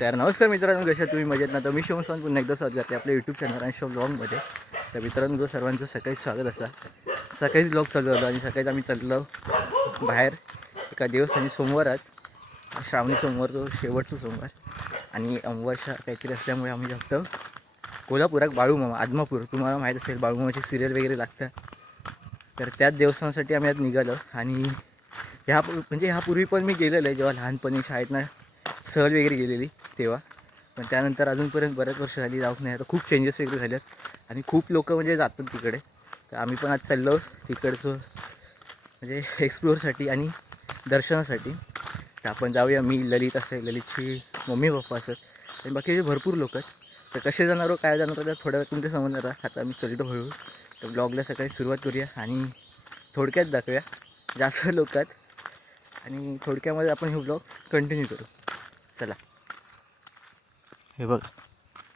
तर नमस्कार मित्रांनो कशा तुम्ही? मजेत ना? तर मी शिवसान पुन्हा एकदा स्वागत करते आपल्या यूट्यूब चॅनल आणि शो ब्लॉगमध्ये तर मित्रांनो सर्वांचं सकाळी स्वागत असा. सकाळीच ब्लॉग चालू झालो आणि सकाळीच आम्ही चाललो बाहेर एका देवस्थानी सोमवारात. श्रावणी सोमवारचं शेवटचं सोमवार. आणि अमावस्या काहीतरी असल्यामुळे आम्ही जातो कोल्हापुरात बाळूमामा आदमापूर. तुम्हाला माहीत असेल बाळूमामाची सिरियल वगैरे लागतं. तर त्याच देवस्थानासाठी आम्ही आज निघालो आणि ह्या म्हणजे ह्यापूर्वी पण मी गेलेलो आहे. जेव्हा लहानपणी शाळेतनं सहल वगैरे गेलेली. तेव्हा. पण त्यानंतर अजूनपर्यंत बऱ्याच वर्ष झाली जाऊक नाही आता खूप चेंजेस वगैरे झाले आहेत आणि खूप लोक म्हणजे जातात तिकडे. तर आम्ही पण आज चाललो तिकडचं म्हणजे एक्सप्लोअरसाठी आणि दर्शनासाठी. तर आपण जाऊया. मी ललित असेल ललितची मम्मी पप्पा असत आणि बाकीचे भरपूर लोक आहेत. तर कसे जाणार हो, काय जाणार तर त्या थोड्या वेळ तुमच्या समजणार आता आम्ही चलतो हळू तर ब्लॉगला सकाळी सुरुवात करूया आणि थोडक्यात दाखवूया. जास्त लोक आहेत. आणि थोडक्यामध्ये आपण हे ब्लॉग कंटिन्यू करू. चला. हे बघ.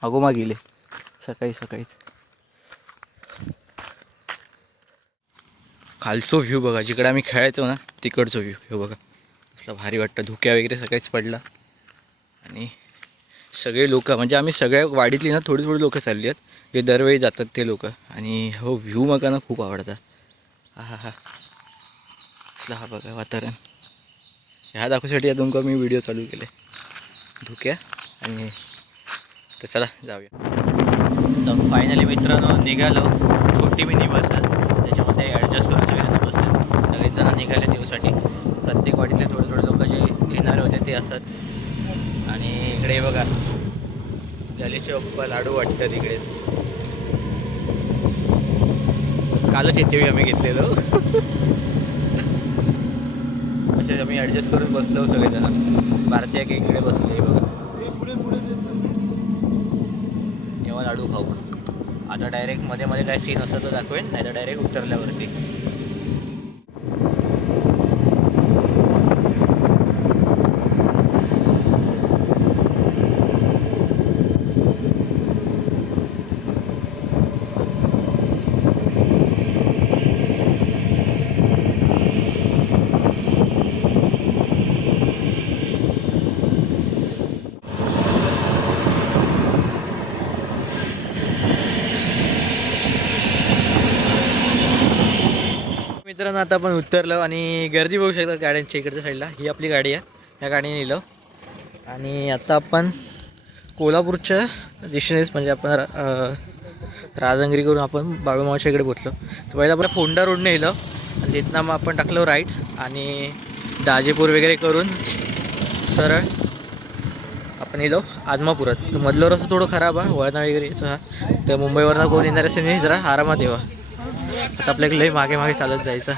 अगोमा गेले सकाळी सकाळीच. खालचो व्ह्यू बघा. जिकडे आम्ही खेळायचो ना तिकडचो व्ह्यू हे बघा. असला भारी वाटतं. धुक्या वगैरे सकाळीच पडला. आणि सगळे लोक म्हणजे आम्ही सगळ्या वाडीतली ना थोडी थोडी लोकं चालली आहेत. जे दरवेळी जातात ते लोक. आणि हो व्ह्यू मला ना खूप आवडता. हा हा. हा असला हा बघा वातावरण. ह्या दाखवूसाठी या तुमका मी व्हिडिओ चालू केले. धुक्या आणि तर चला जाऊया. तर फायनली मित्रांनो निघालो. छोटी मिनी बस त्याच्यामध्ये ॲडजस्ट करून सगळेजण बसतात सगळेच निघाले दिवसासाठी प्रत्येक वाडीतले थोडे थोडे लोक जे येणारे होते ते असतात. आणि इकडे बघा. गलीचे अप्पा लाडू वाटतात इकडे. कालच येते आम्ही घेतलेलो. असे आम्ही ॲडजस्ट करून बसलो सगळेजण भारतीय इकडे बसले बघा. लाडू खाऊ. आता डायरेक्टमध्ये मध्ये काय सीन असं तर दाखवेन नाही तर डायरेक्ट उतरल्यावरती. मित्रांनो आता आपण उतरलो आणि गर्दी बघू शकतात गाड्यांच्या इकडच्या साईडला. ही आपली गाडी आहे. ह्या गाडीने नेलो. आणि आता आपण कोल्हापूरच्या दिशेनेच म्हणजे आपण अं, राजंगिरी करून आपण बाळूमावच्या इकडे पोचलो तर पहिला आपण फोंडा रोडने येलो आणि तिथनं मग आपण टाकलो राईट आणि दाजेपूर वगैरे करून सरळ आपण येलो आदमापुरात. तर मधलं रस्ता थोडं खराब आहे वळणा वगैरे हा तर मुंबईवरनं कोण येणार असेल मी जरा आरामात येवा. आता आपल्याकडे लई मागे मागे चालत जायचं.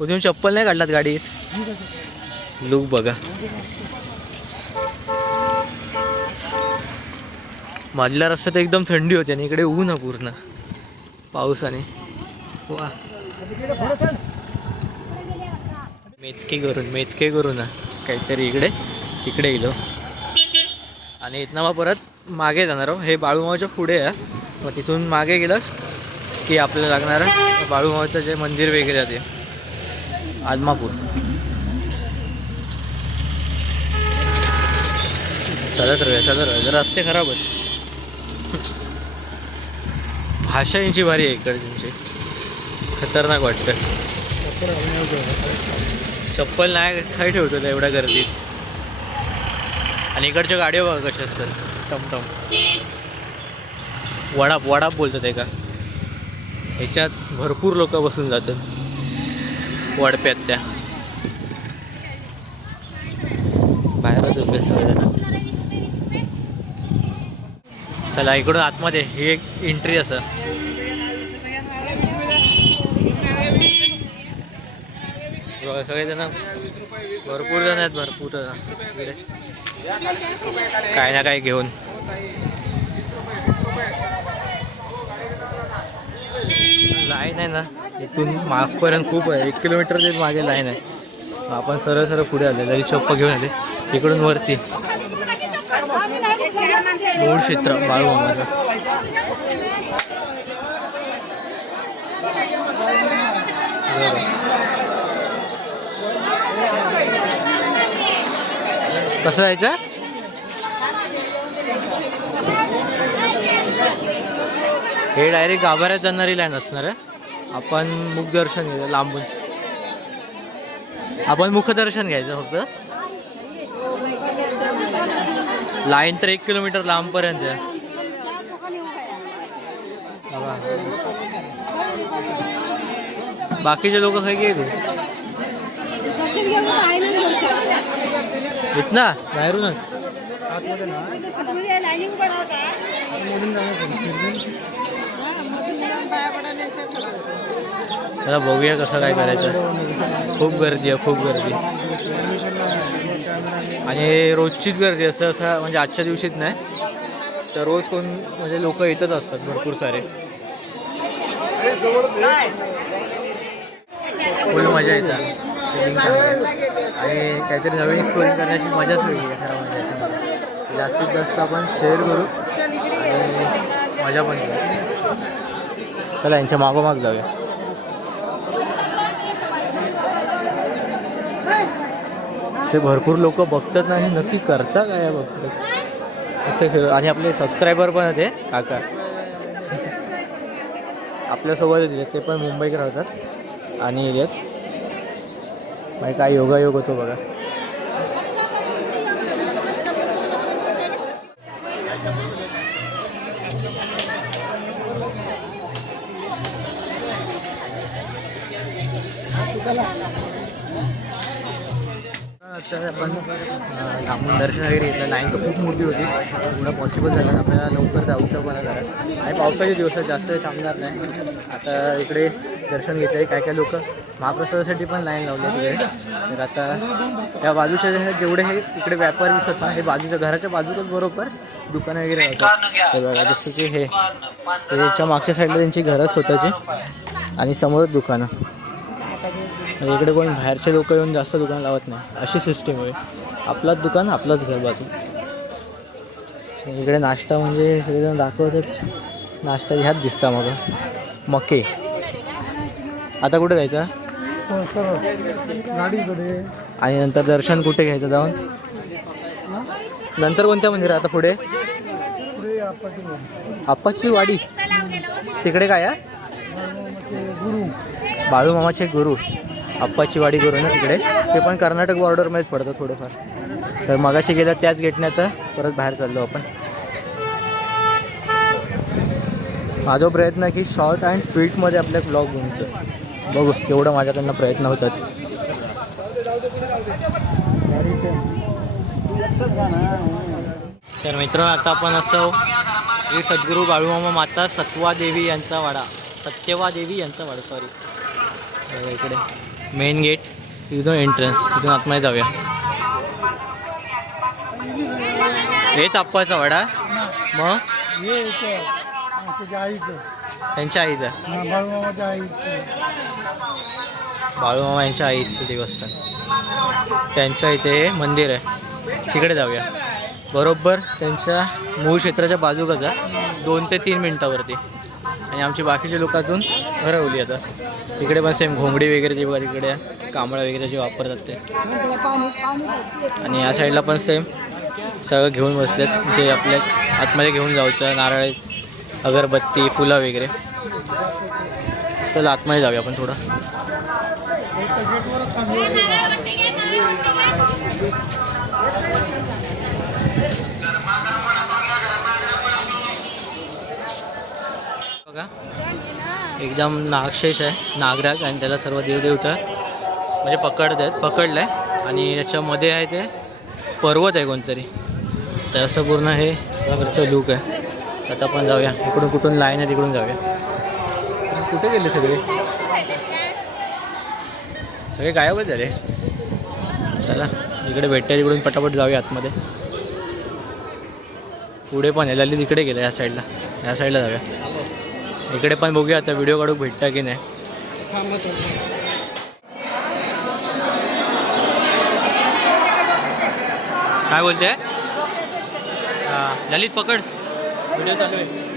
उद्या चप्पल नाही काढलात गाडीत? लुक बघा. मधला रस्ता तर एकदम थंडी होती आणि इकडे ऊन आहे पूर्ण. पावसाने. वा. मेथके करून मेथके करू ना काहीतरी इकडे तिकडे गेलो. आणि इथनं मग परत मागे जाणार आहो. हे बाळूमावच्या पुढे आहे. मग तिथून मागे गेलंस की आपल्याला लागणार बाळूमावाचं बाळूमावचं जे मंदिर वगैरे आहे ते. आदमापूर. चालत राहूया चालत राहूया जरा रस्ते खराबच भाषा यांची भारी आहे इकडची खतरनाक वाटतं. चप्पल नाही काय ठेवतो एवढ्या गर्दीत. आणि इकडच्या गाड्या बघा कशा असतात. टमटम. वडाप वडाप बोलतात एका. ह्याच्यात भरपूर लोक बसून जातात. वडप्यात त्या. बाहेरच उभे चला इकडून आतमध्ये ही एक एंट्री असं. बघा, सगळेजण भरपूर जण आहेत भरपूर काही काय ना काय घेऊन लाईन आहे ना इथून मागपर्यंत खूप आहे. एक किलोमीटर ते मागे लाईन आहे. आपण सरळ सरळ पुढे आले लई चप्पा घेऊन आले. इकडून वरती. मूळ क्षेत्र बाळूमामाचं कसं जायचं? हे डायरेक्ट गाभाऱ्यात जाणारी लाईन असणार आहे. आपण मुखदर्शन घ्यायचं लांबून. आपण मुखदर्शन घ्यायचं फक्त. लाईन तर एक किलोमीटर लांबपर्यंत आहे. बाकीचे लोक काही गेले ना बाहेरूनच. लाईनिंग त्याला बघूया कसं काय करायचं. खूप गर्दी आहे खूप गर्दी. आणि रोजचीच गर्दी असं असं म्हणजे आजच्या दिवशीच नाही. तर रोज कोण म्हणजे लोक येतच असतात भरपूर सारे. फुल मजा येतात आणि काहीतरी नवीन एक्सप्लोरिंग करण्याची मजाच वेगळी आहे खरं म्हणजे. जास्तीत जास्त आपण शेअर करू. आणि मजा पण घेऊ चला यांच्या मागोमाग जाऊया. असे भरपूर लोक बघतात ना नक्की करता काय बघतात असं खेळ. आणि आपले सबस्क्रायबर पण होते काका. आपल्यासोबतच येतात ते पण मुंबईत राहतात. आणि येत म्हणजे काय योगायोग होतो बघा. तर आपण अं, दर्शन वगैरे घेतलं. लाईन तर खूप मोठी होती. एवढं पॉसिबल झालं. आपल्याला लवकर जाऊचं पण घरात आणि पावसाचे दिवस जास्त थांबणार नाही. आता इकडे दर्शन घेतलं काय काय लोक? महाप्रसादासाठी पण लाईन लावली तिकडे तर आता या बाजूच्या जेवढे हे इकडे व्यापारी दिसत ना हे बाजूच्या घराच्या बाजूकच बरोबर दुकानं वगैरे होतात तर बघा जसं की हे. त्याच्या मागच्या साईडला त्यांची घरं स्वतःची. आणि समोरच दुकानं. म्हणजे इकडे कोण बाहेरचे लोक येऊन जास्त दुकान लावत नाही. अशी सिस्टीम आहे. आपलाच दुकान आपलाच घर बाजू. इकडे नाश्ता म्हणजे सगळेजण दाखवतच नाश्ता ह्यात दिसता मग. मके. आता कुठे जायचं? आणि नंतर दर्शन कुठे घ्यायचं जाऊन? नंतर कोणत्या मंदिर आता पुढे? आप्पाची वाडी. तिकडे काय गुरु बाळू मामाचे गुरु. अप्पाचीवाडी करून तिकडे ते पण कर्नाटक बॉर्डरमध्येच पडतं थोडंफार. तर मगाशी गेलं त्याच गेटने आता परत बाहेर चाललो आपण. माझा प्रयत्न की शॉर्ट अँड स्वीटमध्ये आपल्या ब्लॉग घ्यायचं बघू एवढं माझ्याकडनं प्रयत्न होतात. तर मित्र आता आपण असं श्री सद्गुरू बाळूमामा माता सत्वा देवी यांचा वाडा. सत्यवा देवी यांचा वाडा सॉरी इकडे. मेन गेट इथून एंट्रन्स इथून आतमध्ये जाऊया. हेच आप्पाचा वडा. मग? त्यांच्या आईचा. हा, बाळूमामा यांच्या आईचं देवस्थान. त्यांच्या इथे मंदिर आहे. तिकडे जाऊया. बरोबर त्यांच्या मूळ क्षेत्राच्या बाजूकच आहे. दोन ते तीन मिनटावरती. आणि आमची बाकीचे लोक अजून हरवली आता. तिकडे पण सेम घोंगडी वगैरे जे बघा तिकडे कांबळा वगैरे जे वापरतात ते. आणि या साईडला पण सेम सगळं घेऊन बसलेत जे आपल्या आतमध्ये घेऊन जायचं नारळ अगरबत्ती फुलं वगैरे. चला आतमध्ये जाऊया आपण थोडं. बघा. एकदम नागशेष आहे. नागराज आणि त्याला सर्व देवदेवता म्हणजे पकडत आहेत पकडलं आहे आणि त्याच्यामध्ये आहे ते पर्वत आहे कोणतरी. तर असं पूर्ण हे घरचं लूक आहे. आता आपण जाऊया. इकडून कुठून लाईन आहे तिकडून जाऊया. कुठे गेले सगळे? सगळे गायबच झाले. चला इकडे भेटते तिकडून पटापट जाऊया आतमध्ये. पुढे पण आहे. ललित इकडे गेलं या साईडला या साईडला जाऊया. इकडे पण बघूया आता व्हिडिओ काढू भेटता की नाही. काय बोलते? हां ललित पकड. व्हिडिओ चालू आहे.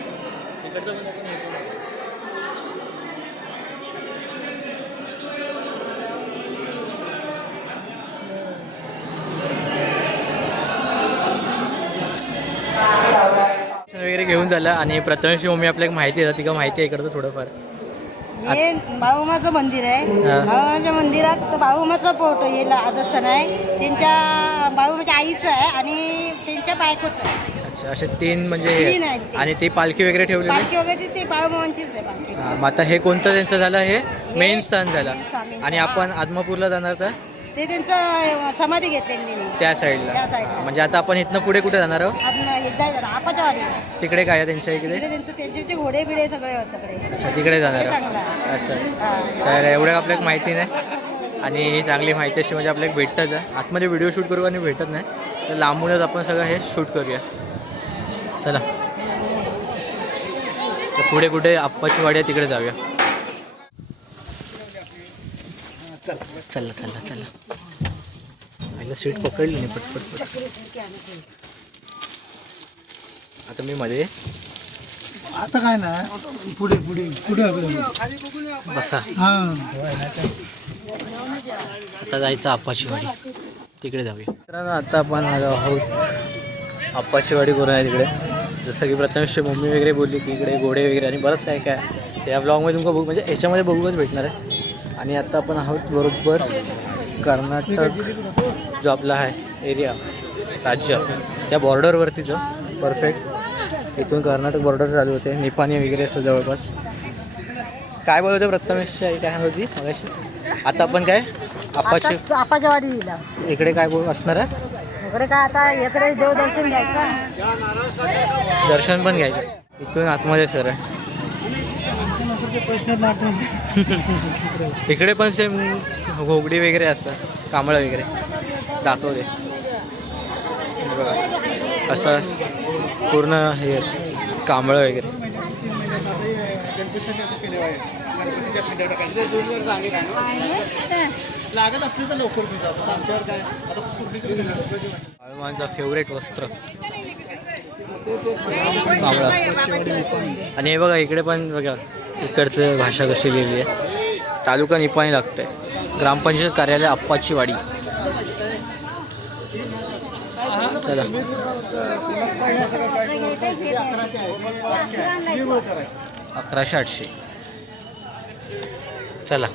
झालं आणि प्रथमेशची मम्मी आपल्याला माहिती आहे तिका माहिती आहे इकडचं थोडंफार. हे बाळूमाचं मंदिर आहे. बाळूमाच्या मंदिरात बाळूमाचा फोटो हे आदस्थान आहे त्यांच्या बाळूमाच्या आईचं आहे आणि त्यांच्या बायकोचं आहे. अच्छा असे तीन म्हणजे तीन आहेत ते. आणि ती पालखी वगैरे ठेवलेली पालखी वगैरे ते बाळूमांचीच आहे पालखी. हा, मग आता हे कोणतं त्यांचं झालं? हे मेन स्थान झालं. आणि आपण आदमापूरला जाणार तर? ते त्यांचं समाधी घेतलेली त्या साईडला त्या साईडला. म्हणजे आता आपण इथनं पुढे कुठे जाणार आहोत? आपण एकदा आपाच्या वाडी तिकडे काय आहे त्यांच्या इकडे? तिकडे त्यांचं त्यांचे जे घोडे बिडे सगळे होते तिकडे. अच्छा तिकडे जाणार आहोत. चांगलं असं. तर एवढं आपल्याला माहिती नाही. आणि ही चांगली माहिती अशी म्हणजे आपल्याला भेटतच आहे. आतमध्ये व्हिडिओ शूट करू आणि भेटत नाही. तर लांबूनच आपण सगळं हे शूट करूया. चला. तर पुढे कुठे आप्पाची वाडी आहे तिकडे जाऊया. चला चला चला. एकदा सीट पकडली नाही पटपट पट आता मी मध्ये आता काय नाही पुढे पुढे पुढे. बसा. हा. आता जायचं आप्पाची वाडी तिकडे जाऊया. मित्रांनो आता आपण आलो आहोत आप्पाची वाडी करून आहे तिकडे. जसं की प्रथमेशची मम्मी वगैरे बोलली की इकडे घोडे वगैरे आणि बरंच काय काय. त्या ब्लॉगमध्ये तुमका बघू म्हणजे याच्यामध्ये बघूच भेटणार आहे. आणि आता आपण आहोत बरोबर कर्नाटक जो आपला आहे एरिया राज्य त्या बॉर्डरवरती जो. परफेक्ट इथून कर्नाटक बॉर्डर चालू होते. निपाणी वगैरे असं जवळपास. काय बोलत होते प्रथमेशची आई? काय होती? मगाशी? आता आपण काय? आपाच्या दिला इकडे काय बोल असणार आहे? इकडे काय आता इकडे देवदर्शन घ्यायचं. दर्शन पण घ्यायचं. इथून आतमध्ये सर आहे. इकडे पण सेम घोगडी वगैरे असं कांबळं वगैरे. दाखवते. दे बघा. असं पूर्ण हे कांबळं वगैरे. लागत असली लवकर माझा फेवरेट वस्त्र. कांबळा. आणि हे बघा इकडे पण बघा इकडचं भाषा कशी लिहिली आहे. तालुका निपाणी लागतंय. ग्रामपंचायत कार्यालय अप्पाची वाडी. चला. अकराशे आठशे. चला.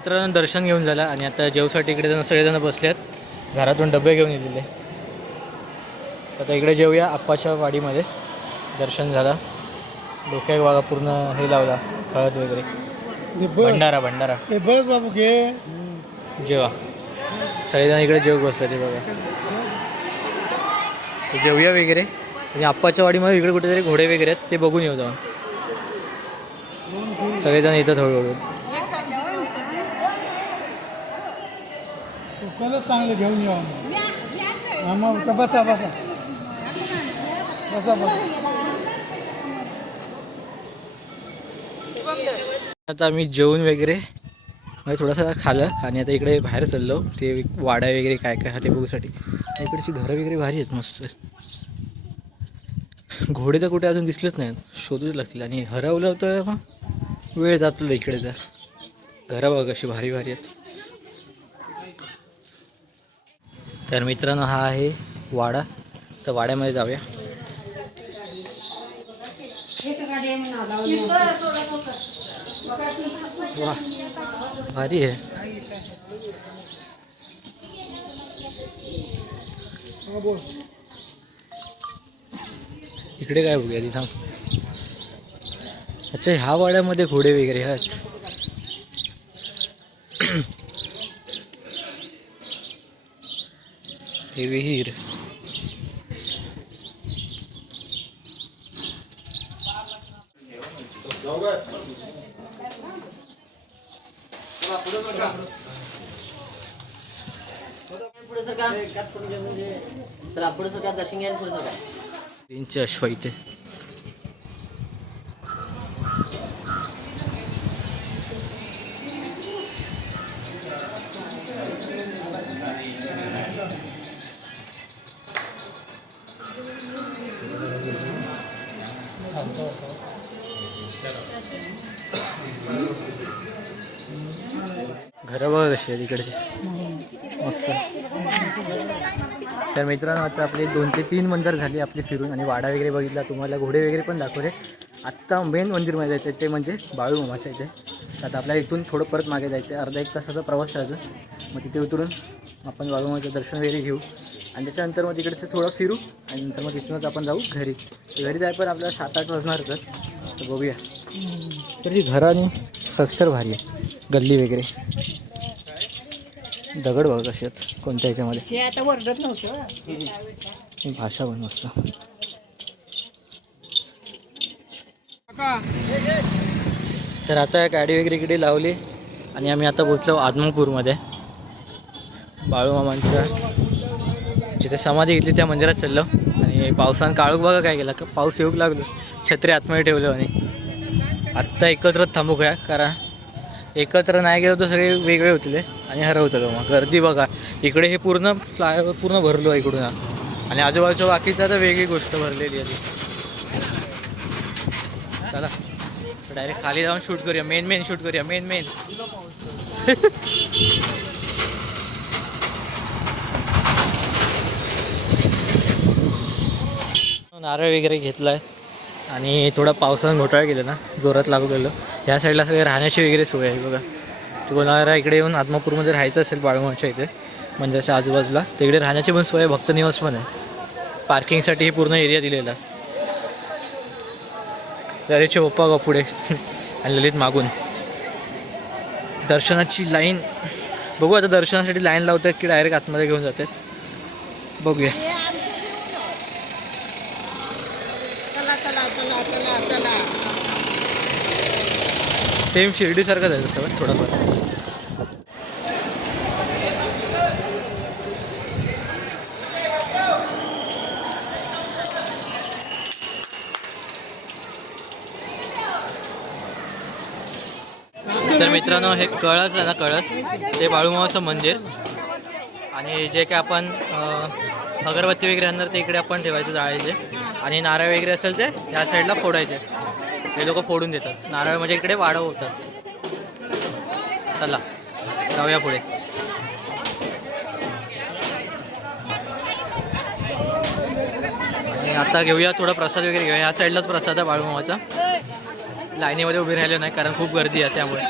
मित्रांनो दर्शन घेऊन झालं आणि आता जेवसाठी इकडे जण सगळेजण बसले आहेत. घरातून डबे घेऊन येलेले आता इकडे जेवूया आप्पाच्या वाडीमध्ये. दर्शन झालं. डोक्या बघा पूर्ण हे लावला हळद वगैरे. भंडारा भंडारा. हे बघ बाबू घे. जेवा. सगळेजण इकडे जेव बसले ते बघा. जेवूया वगैरे. आणि आप्पाच्या वाडीमध्ये इकडे कुठेतरी घोडे वगैरे आहेत ते बघून येऊ जाऊन. सगळेजण येतात हळूहळू तुला चांगलं घेऊन येऊ आम्ही. बसा बसा. बसा बसा. आता आम्ही जेवण वगैरे म्हणजे थोडासा खाल्लं आणि आता इकडे बाहेर चाललो. ते वाडा वगैरे काय काय हा ते बघूसाठी इकडची घरं वगैरे भारी आहेत मस्त. घोडे तर कुठे अजून दिसलेच नाहीत. शोधूच लागतील. आणि हरवलं तर मग वेळ जातो इकडे तर. घरं बघ अशी भारी भारी आहेत. तर मित्रांनो हा आहे वाडा. तर वाड्यामध्ये जाऊया. वा भारी आहे. इकडे काय बघूया तिथं अच्छा ह्या वाड्यामध्ये घोडे वगैरे आहेत. हे विहीर. पुढे सर का चला पुढे दर्शन घ्या पुढे सर का तीनशे अश्व इथे घरं मस्त. तर मित्रांनो आता आपले दोन ते तीन मंदिर झाली आपली फिरून आणि वाडा वगैरे बघितला. तुम्हाला घोडे वगैरे पण दाखवले. आत्ता मेन मंदिरमध्ये जायचं ते म्हणजे बाळू मामाच्या इथे आता आपल्याला इथून थोडं परत मागे जायचं आहे अर्धा एक तासाचा प्रवास आहे अजून. मग तिथे उतरून आपण बाळूमाचं दर्शन वगैरे घेऊ. आणि त्याच्यानंतर मग तिकडचं थोडं फिरू आणि नंतर मग तिथूनच आपण जाऊ घरी. घरी जाय पण आपल्याला सात आठ वाजणार तर. बघूया. तर ती घरं स्ट्रक्चर भारी आहे. गल्ली वगैरे. दगड बघ कशी आहेत. कोणत्या ह्याच्यामध्ये? हे आता वरडत नव्हतं. ही भाषा पण मस्त. तर आता गाडी वगैरे इकडे लावली आणि आम्ही आता पोचलो आदमापूरमध्ये. बाळूमामांच्या जिथे समाधी घेतली त्या मंदिरात चाललो. आणि पावसानं काळोख बघा काय केला. का पाऊस येऊक लागलो. छत्री आतमध्ये ठेवलो आणि आत्ता एकत्र थांबू काय कारण एकत्र नाही गेलो तर सगळे वेगळे होतले आणि हरवतं मग. गर्दी बघा. इकडे हे पूर्ण फ्लायओव्हर पूर्ण भरलो आहे इकडून. आणि आजूबाजूच्या बाकीचा तर वेगळी गोष्ट भरलेली आहे. चला. डायरेक्ट खाली जाऊन शूट करूया. मेन मेन शूट करूया. Main main. नारळ वगैरे घेतला आहे आणि थोडा पावसानं घोटाळा केला ना जोरात लागू गेलो ह्या साईडला सगळे राहण्याची वगैरे सोय आहे बघा. कोणाला इकडे येऊन आत्मापूरमध्ये राहायचं असेल बाळूमाच्या इथे म्हणजे मंदिराच्या आजूबाजूला तिकडे राहण्याची पण सोय आहे भक्त निवास पण आहे. पार्किंगसाठी हे पूर्ण एरिया दिलेला. दरेचे ओप्पा गा पुढे. आणि ललित मागून. दर्शनाची लाईन बघू आता दर्शनासाठी लाईन लावतात की डायरेक्ट आतमध्ये घेऊन जातात बघूया चला चला चला चला चला सेम शिर्डीसारखंच आहे तसं थोडंफार. तर मित्रांनो हे कळस आहे ना कळस? ते बाळूमावाचं मंदिर. आणि जे काय आपण अगरबत्ती वगैरे असणार ते इकडे आपण ठेवायचे जाळायचे आणि नारळ वगैरे असेल ते या साईडला फोडायचे. हे लोक फोडून देतात. नारळ म्हणजे इकडे वाढव होतात चला जाऊया पुढे. आणि आता घेऊया थोडा प्रसाद वगैरे घेऊया. ह्या साईडलाच प्रसाद आहे बाळूमामाचा. लाईनीमध्ये उभे राहिले नाही कारण खूप गर्दी आहे त्यामुळे.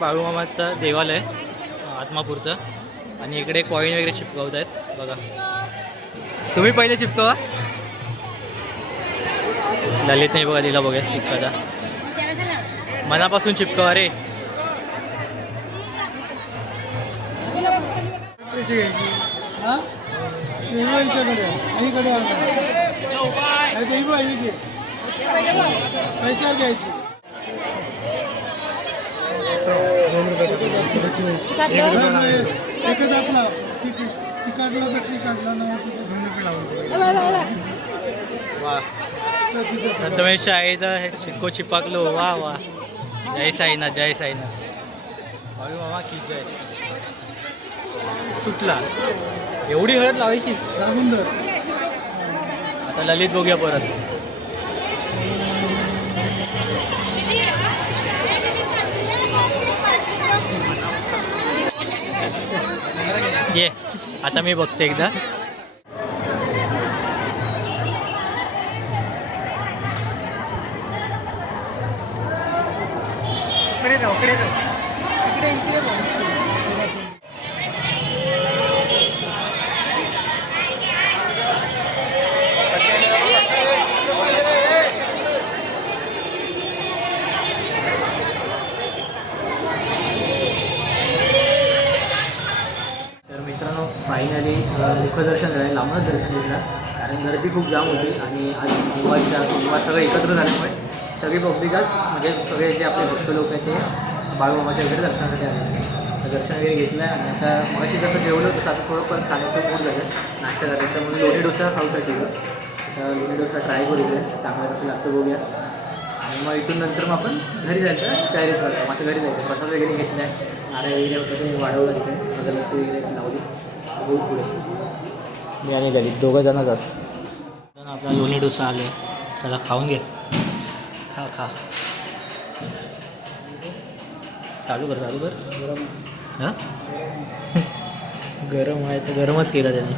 बाळूमामाचं देवालय आत्मापूरचं. आणि इकडे कॉईन वगैरे चिपकवत आहेत बघा. तुम्ही पहिले चिपकवा. ललित नाही बघा दिला बघा चिपकाचा मनापासून चिपकवा रे. कशी घ्यायची. एकच आपला. चिकाटला तर ना प्रथमेश शाहीचं हे शिक्को चिपकलो. वा वा. जय साईनाथ जय साईनाथ. बाळू मामा की जय? सुटला. एवढी हळद लावायची? आता ललित बघूया परत. ये आता मी बघते एकदा. इकडे जाऊ इकडे जाऊ. इकडे इकडे जाऊ. सगळे जे आपले भक्त लोक आहेत ते बाळूमामाच्या वगैरे दर्शनासाठी आले. तर दर्शन वगैरे घेतलं आहे आणि आता मगाशी जसं जेवलं तसं आता थोडंफार खाण्याचं मूड झालं. नाश्ता झाला तर म्हणून लोणी डोसा खाऊसाठी आता लोणी डोसा ट्राय करू इथे चांगला कसं लागतं बघूया. आणि मग इथून नंतर मग आपण घरी जायचं तयारी चालू मग आता घरी जायचं. प्रसाद वगैरे घेतला आहे. नारळ वगैरे होतं ते वाढवलं तिथे. अगरबत्ती वगैरे लावली. बघू पुढे. मी आणि ललित दोघं जण जात. आपला लोणी डोसा आले चला खाऊन घे. खा खा. चालू कर चालू कर. हां? गरम आहे तर गरमच केलं त्यांनी.